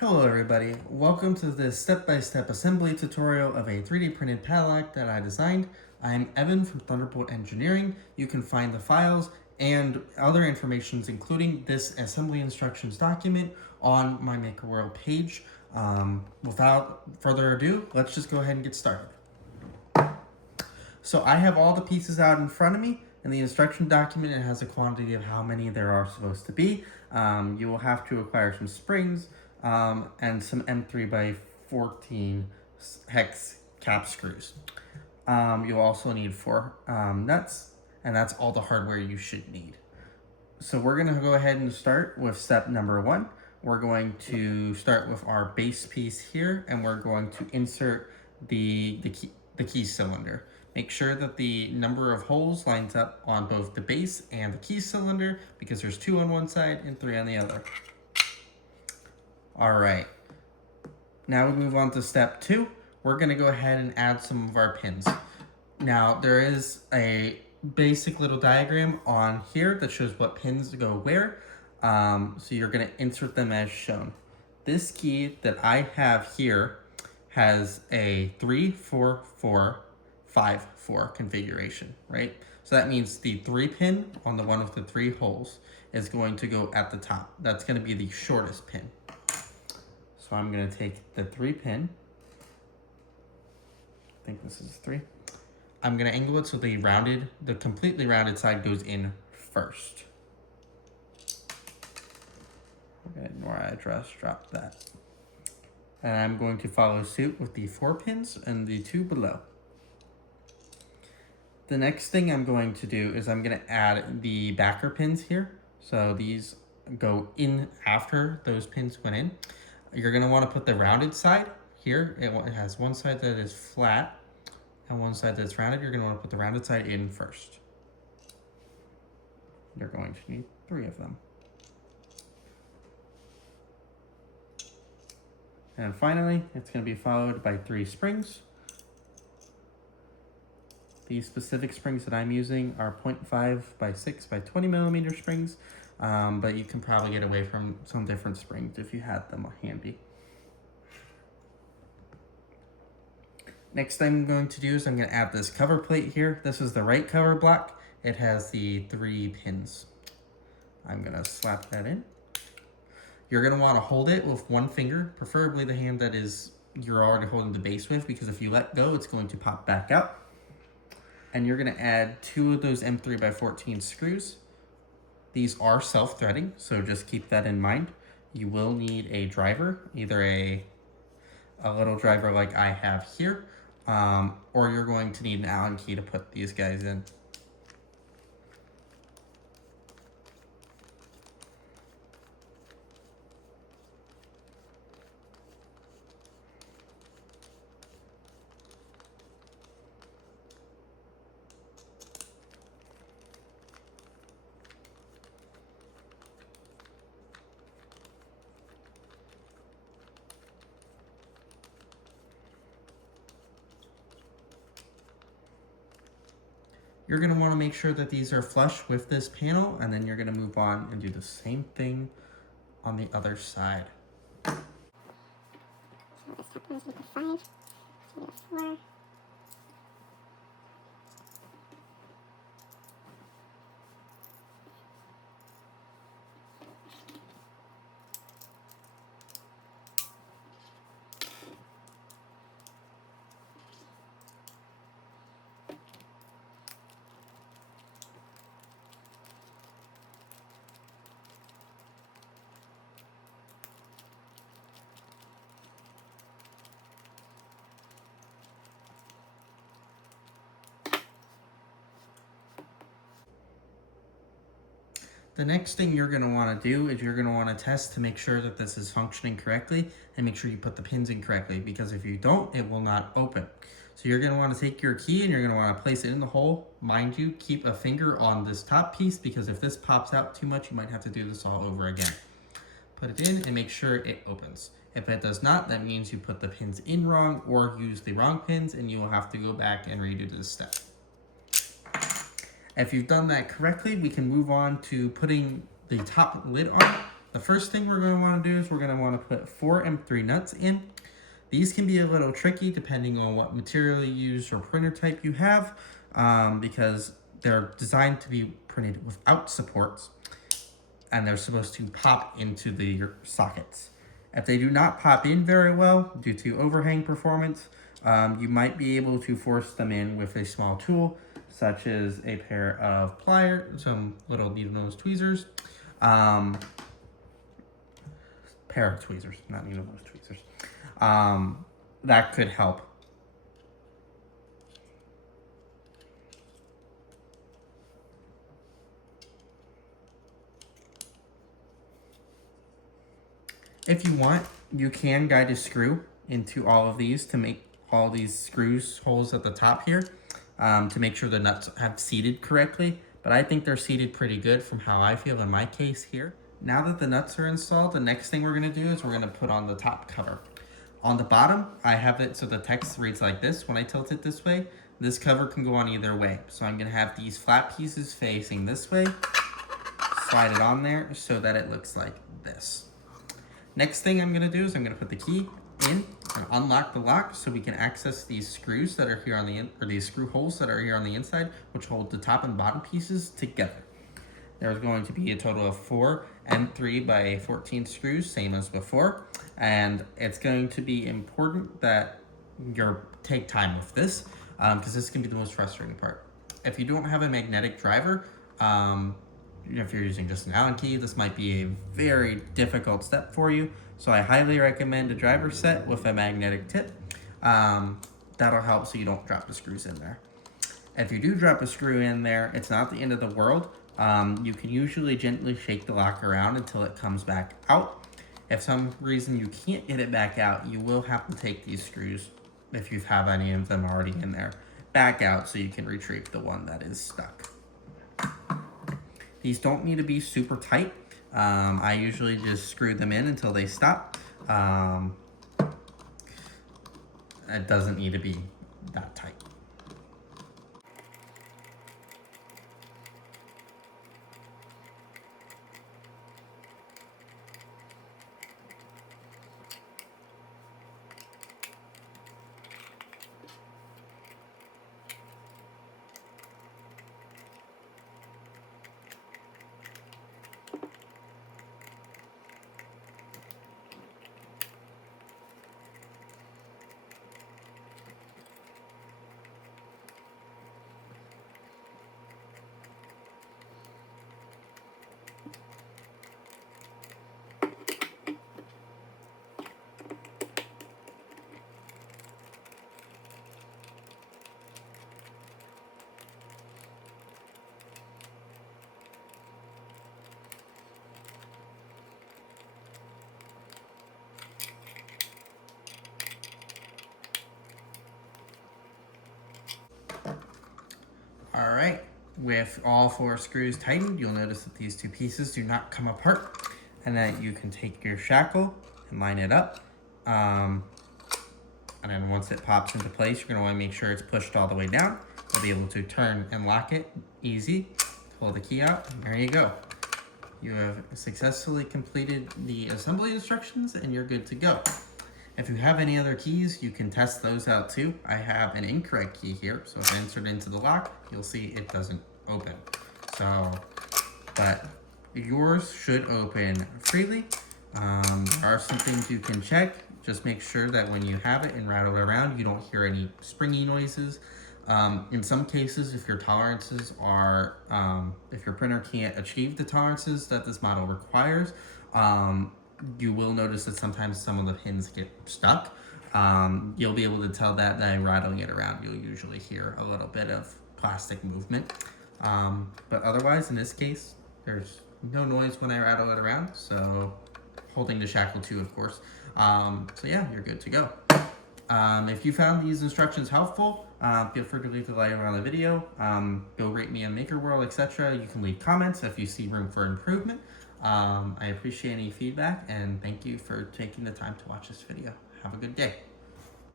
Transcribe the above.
Hello everybody, welcome to this step-by-step assembly tutorial of a 3D printed padlock that I designed. I'm Evan from Thunderbolt Engineering. You can find the files and other informations including this assembly instructions document on my MakerWorld page. Without further ado, let's just go ahead and get started. So I have all the pieces out in front of me. In the instruction document, it has a quantity of how many there are supposed to be. You will have to acquire some springs and some M3x14 hex cap screws. You'll also need 4 nuts, and that's all the hardware you should need. So we're going to go ahead and start with step number 1. We're going to start with our base piece here, and we're going to insert the key cylinder. Make sure that the number of holes lines up on both the base and the key cylinder because there's 2 on one side and 3 on the other. All right, now we move on to step 2. We're gonna go ahead and add some of our pins. Now there is a basic little diagram on here that shows what pins go where. So you're gonna insert them as shown. This key that I have here has a 3-4-4-5-4 configuration, right? So that means the 3 pin on the one with the 3 holes is going to go at the top. That's going to be the shortest pin. So I'm going to take the 3 pin. I think this is 3. I'm going to angle it so the completely rounded side goes in first. Okay, where I just dropped that. And I'm going to follow suit with the 4 pins and the 2 below. The next thing I'm going to do is I'm going to add the backer pins here. So these go in after those pins went in. You're going to want to put the rounded side here. It has one side that is flat and one side that's rounded. You're going to want to put the rounded side in first. You're going to need 3 of them. And finally, it's going to be followed by 3 springs. These specific springs that I'm using are 0.5x6x20mm springs, but you can probably get away from some different springs if you had them handy. Next I'm going to do is I'm going to add this cover plate here. This is the right cover block. It has the 3 pins. I'm going to slap that in. You're going to want to hold it with 1 finger, preferably the hand that you're already holding the base with, because if you let go, it's going to pop back out. And you're going to add 2 of those M3x14 screws. These are self-threading, so just keep that in mind. You will need a driver, either a little driver like I have here, or you're going to need an Allen key to put these guys in. You're going to want to make sure that these are flush with this panel, and then you're going to move on and do the same thing on the other side. So this happens with the 5, so we have 4. The next thing you're going to want to do is you're going to want to test to make sure that this is functioning correctly and make sure you put the pins in correctly, because if you don't, it will not open. So you're going to want to take your key and you're going to want to place it in the hole. Mind you, keep a finger on this top piece, because if this pops out too much, you might have to do this all over again. Put it in and make sure it opens. If it does not, that means you put the pins in wrong or use the wrong pins, and you will have to go back and redo this step. If you've done that correctly, we can move on to putting the top lid on. The first thing we're going to want to do is we're going to want to put 4 M3 nuts in. These can be a little tricky depending on what material you use or printer type you have, because they're designed to be printed without supports, and they're supposed to pop into the sockets. If they do not pop in very well due to overhang performance, you might be able to force them in with a small tool, such as a pair of pliers, some little needle-nose tweezers, pair of tweezers, not needle-nose tweezers. That could help. If you want, you can guide a screw into all of these to make all these screws holes at the top here, to make sure the nuts have seated correctly. But I think they're seated pretty good from how I feel in my case here. Now that the nuts are installed, the next thing we're gonna do is we're gonna put on the top cover. On the bottom, I have it so the text reads like this. When I tilt it this way, this cover can go on either way. So I'm gonna have these flat pieces facing this way, slide it on there so that it looks like this. Next thing I'm gonna do is I'm gonna put the key in and unlock the lock so we can access these screws that are here on the or these screw holes that are here on the inside, which hold the top and bottom pieces together. There's going to be a total of 4 M3 by 14 screws, same as before, and it's going to be important that you take time with this, because this can be the most frustrating part. If you don't have a magnetic driver, if you're using just an Allen key, this might be a very difficult step for you. So I highly recommend a driver set with a magnetic tip. That'll help so you don't drop the screws in there. If you do drop a screw in there, it's not the end of the world. You can usually gently shake the lock around until it comes back out. If some reason you can't get it back out, you will have to take these screws, if you have any of them already in there, back out so you can retrieve the one that is stuck. These don't need to be super tight. I usually just screw them in until they stop. It doesn't need to be that tight. All right, with all 4 screws tightened, you'll notice that these 2 pieces do not come apart, and that you can take your shackle and line it up. And then once it pops into place, you're gonna wanna make sure it's pushed all the way down. You'll be able to turn and lock it easy. Pull the key out, and there you go. You have successfully completed the assembly instructions and you're good to go. If you have any other keys, you can test those out too. I have an incorrect key here, so if I insert it into the lock, you'll see it doesn't open. But yours should open freely. There are some things you can check. Just make sure that when you have it and rattle it around, you don't hear any springy noises. In some cases, if your tolerances are, if your printer can't achieve the tolerances that this model requires, you will notice that sometimes some of the pins get stuck. You'll be able to tell that by rattling it around. You'll usually hear a little bit of plastic movement. But otherwise, in this case, there's no noise when I rattle it around. So holding the shackle too, of course. So yeah, you're good to go. If you found these instructions helpful, feel free to leave a like around the video. Go rate me on MakerWorld, etc. You can leave comments if you see room for improvement. I appreciate any feedback, and thank you for taking the time to watch this video. Have a good day.